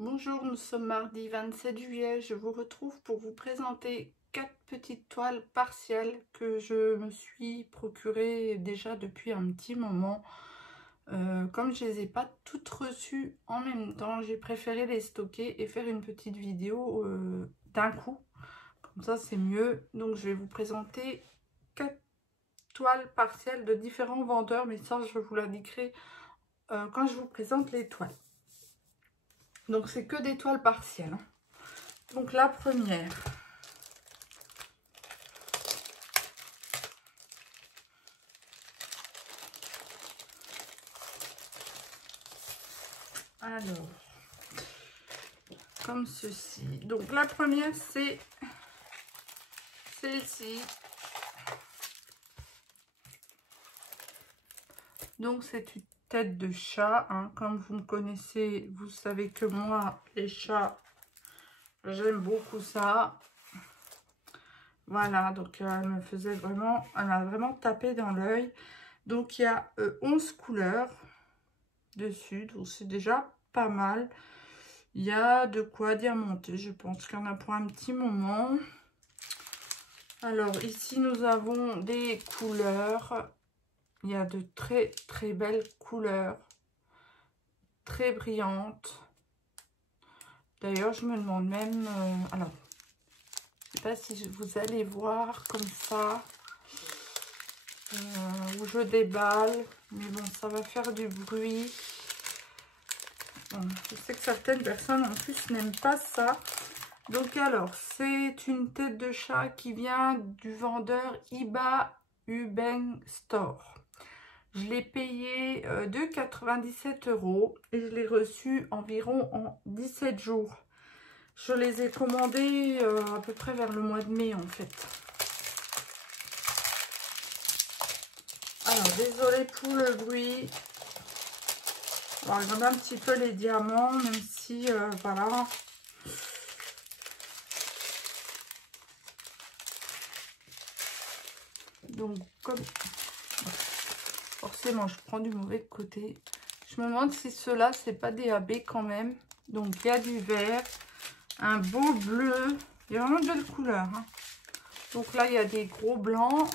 Bonjour, nous sommes mardi 27 juillet. Je vous retrouve pour vous présenter 4 petites toiles partielles que je me suis procurées déjà depuis un petit moment. Comme je les ai pas toutes reçues en même temps, j'ai préféré les stocker et faire une petite vidéo d'un coup. Comme ça, c'est mieux. Donc, je vais vous présenter 4 toiles partielles de différents vendeurs, mais ça, je vous l'indiquerai quand je vous présente les toiles. Donc, c'est que des toiles partielles. Donc, la première. Alors, comme ceci. Donc, la première, c'est celle-ci. Donc, c'est une tête de chat. Hein. Comme vous me connaissez, vous savez que moi, les chats, j'aime beaucoup ça. Voilà, donc elle me faisait vraiment, elle m'a vraiment tapé dans l'œil. Donc, il y a 11 couleurs dessus. Donc, c'est déjà pas mal. Il y a de quoi diamanter. Je pense qu'il y en a pour un petit moment. Alors, ici, nous avons des couleurs. Il y a de très, très belles couleurs. Très brillantes. D'ailleurs, je me demande même... alors, je ne sais pas si vous allez voir comme ça. Où je déballe. Mais bon, ça va faire du bruit. Bon, je sais que certaines personnes, en plus, n'aiment pas ça. Donc, alors, c'est une tête de chat qui vient du vendeur Iba Uben Store. Je l'ai payé 2,97 € et je l'ai reçu environ en 17 jours. Je les ai commandés à peu près vers le mois de mai en fait. Alors, désolée pour le bruit. Alors, il y en a un petit peu les diamants, même si, voilà. Donc, comme... forcément, je prends du mauvais côté. Je me demande si ceux-là, c'est pas des AB quand même. Donc, il y a du vert, un beau bleu. Il y a vraiment de belles couleurs. Hein. Donc là, il y a des gros blancs.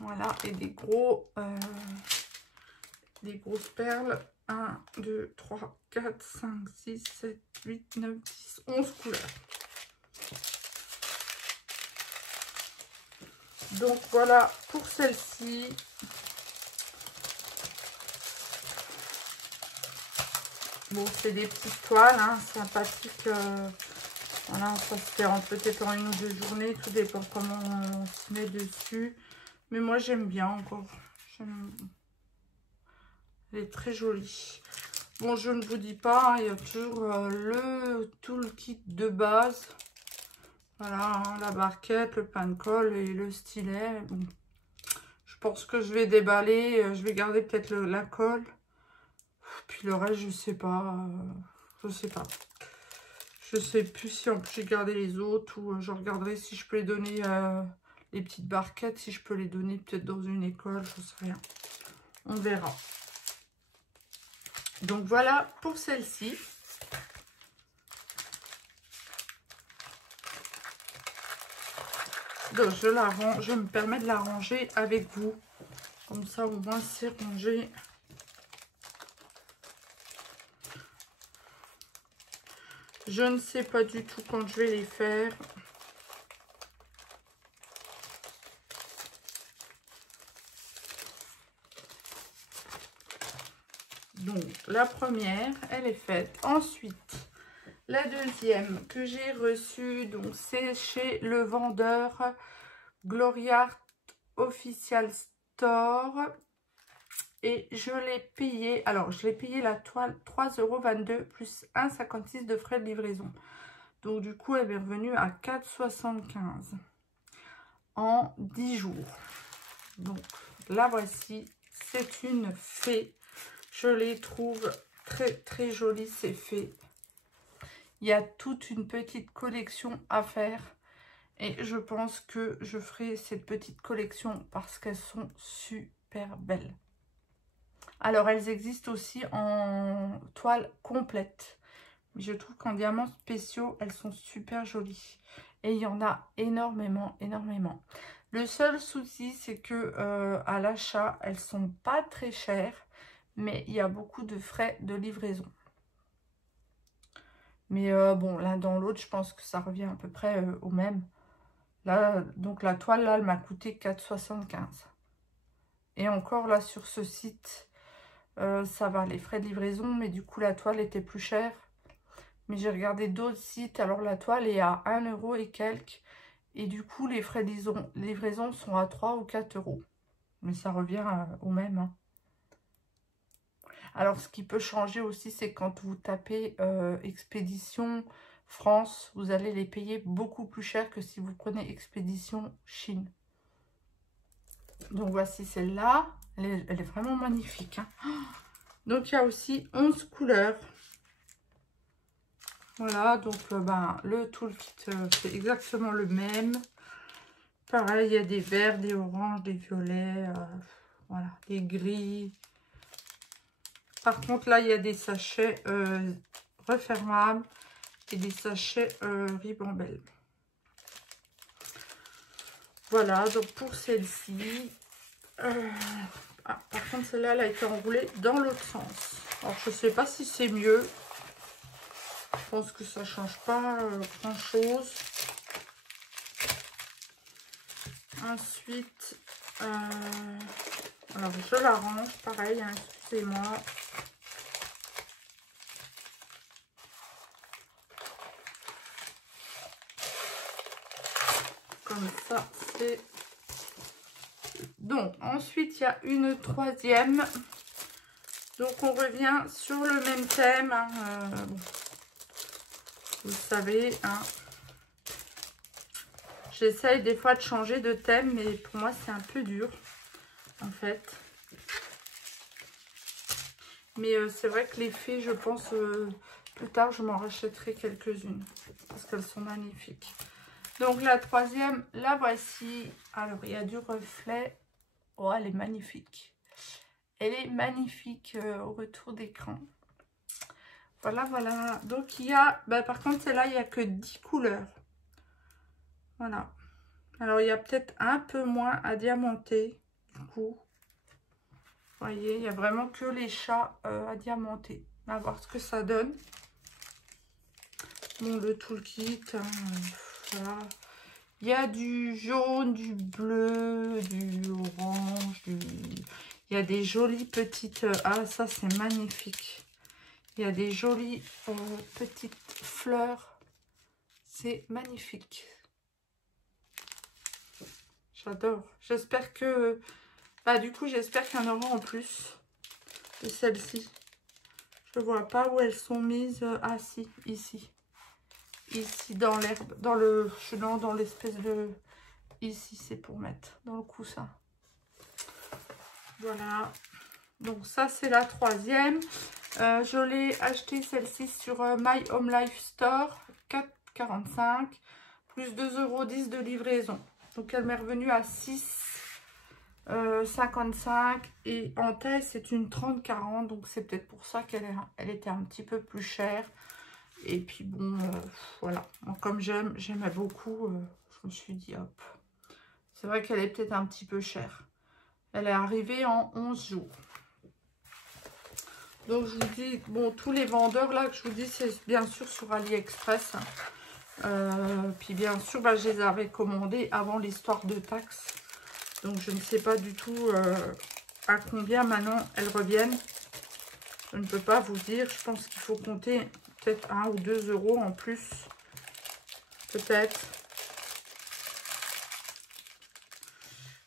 Voilà, et des grosses perles. 1, 2, 3, 4, 5, 6, 7, 8, 9, 10, 11 couleurs. Donc voilà pour celle-ci. Bon, c'est des petites toiles, hein, sympathiques. Voilà, ça se fait peut-être en 1 ou 2 journées. Tout dépend comment on se met dessus. Mais moi, j'aime bien encore. Elle est très jolie. Bon, je ne vous dis pas, hein, il y a toujours tout le kit de base. Voilà, hein, la barquette, le pain de colle et le stylet. Bon, je pense que je vais déballer. Je vais garder peut-être la colle. Puis le reste, je sais pas. Je sais pas. Je sais plus si en plus j'ai gardé les autres ou je regarderai si je peux les donner les petites barquettes. Si je peux les donner peut-être dans une école, je sais rien. On verra. Donc voilà pour celle-ci. Donc je la range, je me permets de la ranger avec vous. Comme ça au moins c'est rangé. Je ne sais pas du tout quand je vais les faire. Donc la première, elle est faite. Ensuite, la deuxième que j'ai reçue, donc c'est chez le vendeur Gloria Official Store. Et je l'ai payé, alors je l'ai payé la toile 3,22 € plus 1,56 € de frais de livraison. Donc du coup, elle est revenue à 4,75 € en 10 jours. Donc la voici, c'est une fée. Je les trouve très très jolies ces fées. Il y a toute une petite collection à faire. Et je pense que je ferai cette petite collection parce qu'elles sont super belles. Alors, elles existent aussi en toile complète. Je trouve qu'en diamants spéciaux, elles sont super jolies. Et il y en a énormément, énormément. Le seul souci, c'est que à l'achat, elles sont pas très chères. Mais il y a beaucoup de frais de livraison. Mais bon, l'un dans l'autre, je pense que ça revient à peu près au même. Là, donc la toile, là, elle m'a coûté 4,75 €. Et encore, là, sur ce site, ça va, les frais de livraison. Mais du coup, la toile était plus chère. Mais j'ai regardé d'autres sites. Alors, la toile est à 1 € et quelques. Et du coup, les frais de livraison sont à 3 ou 4 €. Mais ça revient au même, hein. Alors, ce qui peut changer aussi, c'est quand vous tapez Expédition France, vous allez les payer beaucoup plus cher que si vous prenez Expédition Chine. Donc, voici celle-là. Elle est vraiment magnifique, hein. Donc, il y a aussi 11 couleurs. Voilà, donc ben, le toolkit, c'est exactement le même. Pareil, il y a des verts, des oranges, des violets, voilà, des gris. Par contre, là, il y a des sachets refermables et des sachets ribambelle. Voilà, donc pour celle-ci, par contre, celle-là, elle a été enroulée dans l'autre sens. Alors, je ne sais pas si c'est mieux. Je pense que ça ne change pas grand-chose. Ensuite, alors je la range, pareil, hein, excusez-moi. Comme ça, c'est... Donc, ensuite, il y a une troisième. Donc, on revient sur le même thème. Hein, vous savez, hein. J'essaye des fois de changer de thème, mais pour moi, c'est un peu dur, en fait. Mais c'est vrai que les fées, je pense, plus tard, je m'en rachèterai quelques-unes. Parce qu'elles sont magnifiques. Donc, la troisième, la voici. Alors, il y a du reflet. Oh, elle est magnifique. Elle est magnifique au retour d'écran. Voilà, voilà. Donc, il y a... Bah, par contre, celle-là, il n'y a que 10 couleurs. Voilà. Alors, il y a peut-être un peu moins à diamanter. Du coup, vous voyez, il n'y a vraiment que les chats à diamanter. On va voir ce que ça donne. Bon, le toolkit, hein, voilà. Il y a du jaune, du bleu, du orange, il y a des jolies petites... Ah, ça, c'est magnifique. Il y a des jolies petites fleurs. C'est magnifique. J'adore. J'espère que... Bah, du coup, j'espère qu'il y en aura en plus de celle-ci. Je ne vois pas où elles sont mises. Ah, si, ici. Ici, dans l'herbe, dans le... Non, dans l'espèce de... Ici, c'est pour mettre dans le coussin. Voilà. Donc, ça, c'est la troisième. Je l'ai acheté, celle-ci, sur My Home Life Store. 4,45 € plus 2,10 € de livraison. Donc, elle m'est revenue à 6,55 € et en taille, c'est une 30-40. Donc, c'est peut-être pour ça qu'elle était un petit peu plus chère. Et puis, bon, voilà. Donc, comme j'aimais beaucoup, je me suis dit, hop. C'est vrai qu'elle est peut-être un petit peu chère. Elle est arrivée en 11 jours. Donc, je vous dis, bon, tous les vendeurs, là, que je vous dis, c'est bien sûr sur AliExpress. Puis, bien sûr, bah, je les avais commandés avant l'histoire de taxes. Donc, je ne sais pas du tout à combien maintenant elles reviennent. Je ne peux pas vous dire. Je pense qu'il faut compter peut-être 1 ou 2 € en plus. Peut-être.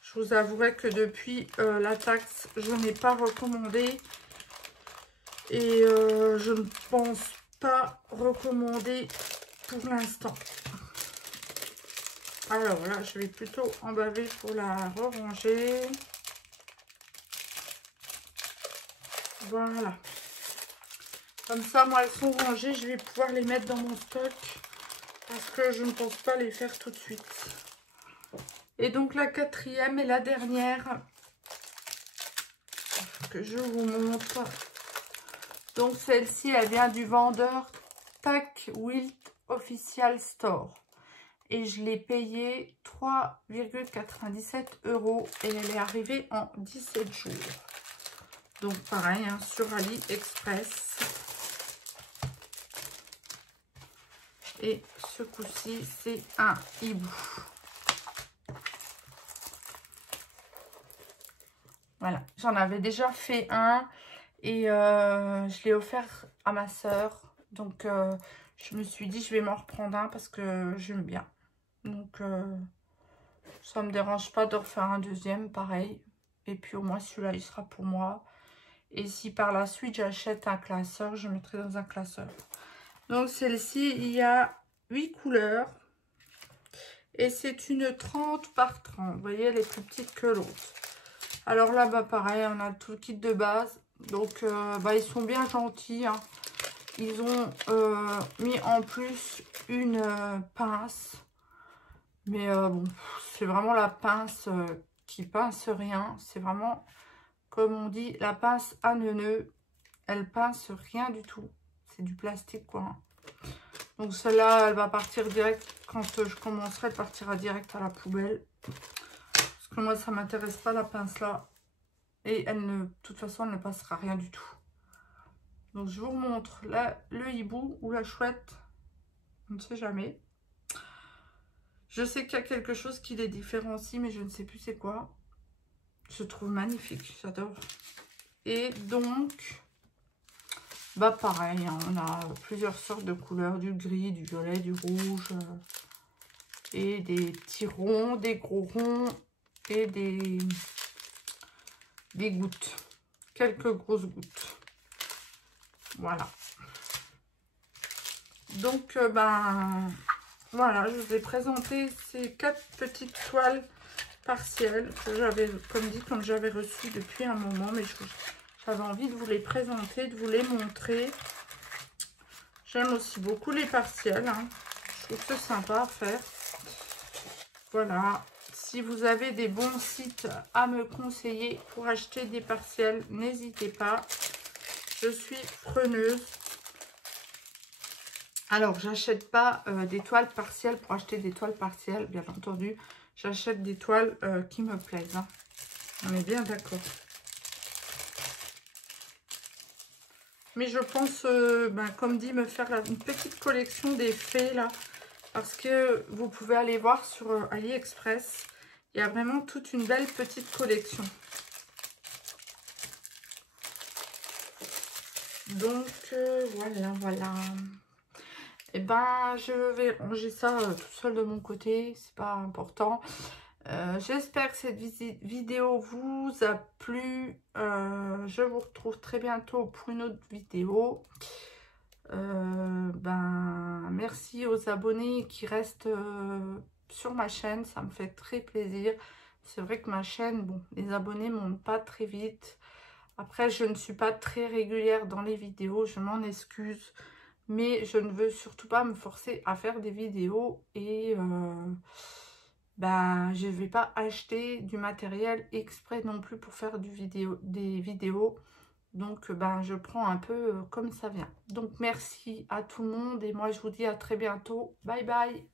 Je vous avouerai que depuis la taxe, je n'ai pas recommandé. Et je ne pense pas recommander pour l'instant. Alors là, je vais plutôt en baver pour la ranger. Voilà. Comme ça, moi, elles sont rangées. Je vais pouvoir les mettre dans mon stock. Parce que je ne pense pas les faire tout de suite. Et donc, la quatrième et la dernière. je vous montre. Donc celle-ci, elle vient du vendeur Tack Wilt Official Store. Et je l'ai payée 3,97 € et elle est arrivée en 17 jours. Donc pareil, hein, sur AliExpress. Et ce coup-ci, c'est un hibou. Voilà, j'en avais déjà fait un et je l'ai offert à ma soeur. Donc je me suis dit, je vais m'en reprendre un parce que j'aime bien. Donc ça me dérange pas de refaire un deuxième, pareil. Et puis au moins celui-là, il sera pour moi. Et si par la suite j'achète un classeur, je mettrai dans un classeur. Donc celle-ci, il y a 8 couleurs. Et c'est une 30 par 30. Vous voyez, elle est plus petite que l'autre. Alors là, bah pareil, on a tout le kit de base. Donc bah, ils sont bien gentils. Hein. Ils ont mis en plus une pince. Mais bon, c'est vraiment la pince qui pince rien. C'est vraiment, comme on dit, la pince à neuneu. Elle pince rien du tout. C'est du plastique, quoi. Donc celle-là, elle va partir direct. Quand je commencerai, elle partira direct à la poubelle. Parce que moi, ça ne m'intéresse pas, la pince-là. Et elle ne, de toute façon, elle ne passera rien du tout. Donc je vous montre là, le hibou ou la chouette. On ne sait jamais. Je sais qu'il y a quelque chose qui les différencie, mais je ne sais plus c'est quoi. Je trouve magnifique, j'adore. Et donc, bah pareil, hein, on a plusieurs sortes de couleurs, du gris, du violet, du rouge. Et des petits ronds, des gros ronds et des gouttes. Quelques grosses gouttes. Voilà. Donc, ben... Voilà, je vous ai présenté ces 4 petites toiles partielles que j'avais, comme dit, comme j'avais reçues depuis un moment, mais j'avais envie de vous les présenter, de vous les montrer. J'aime aussi beaucoup les partielles, hein. Je trouve ça sympa à faire. Voilà, si vous avez des bons sites à me conseiller pour acheter des partielles, n'hésitez pas, je suis preneuse. Alors, j'achète pas des toiles partielles pour acheter des toiles partielles, bien entendu. J'achète des toiles qui me plaisent. Hein. On est bien d'accord. Mais je pense, ben, comme dit, me faire une petite collection des fées, là. Parce que vous pouvez aller voir sur AliExpress. Il y a vraiment toute une belle petite collection. Donc, voilà. Et ben, je vais ranger ça tout seul de mon côté, c'est pas important. J'espère que cette vidéo vous a plu. Je vous retrouve très bientôt pour une autre vidéo. Ben, merci aux abonnés qui restent sur ma chaîne, ça me fait très plaisir. C'est vrai que ma chaîne, bon, les abonnés ne montent pas très vite. Après, je ne suis pas très régulière dans les vidéos, je m'en excuse. Mais je ne veux surtout pas me forcer à faire des vidéos et ben, je ne vais pas acheter du matériel exprès non plus pour faire des vidéos. Donc, ben, je prends un peu comme ça vient. Donc, merci à tout le monde et moi, je vous dis à très bientôt. Bye bye.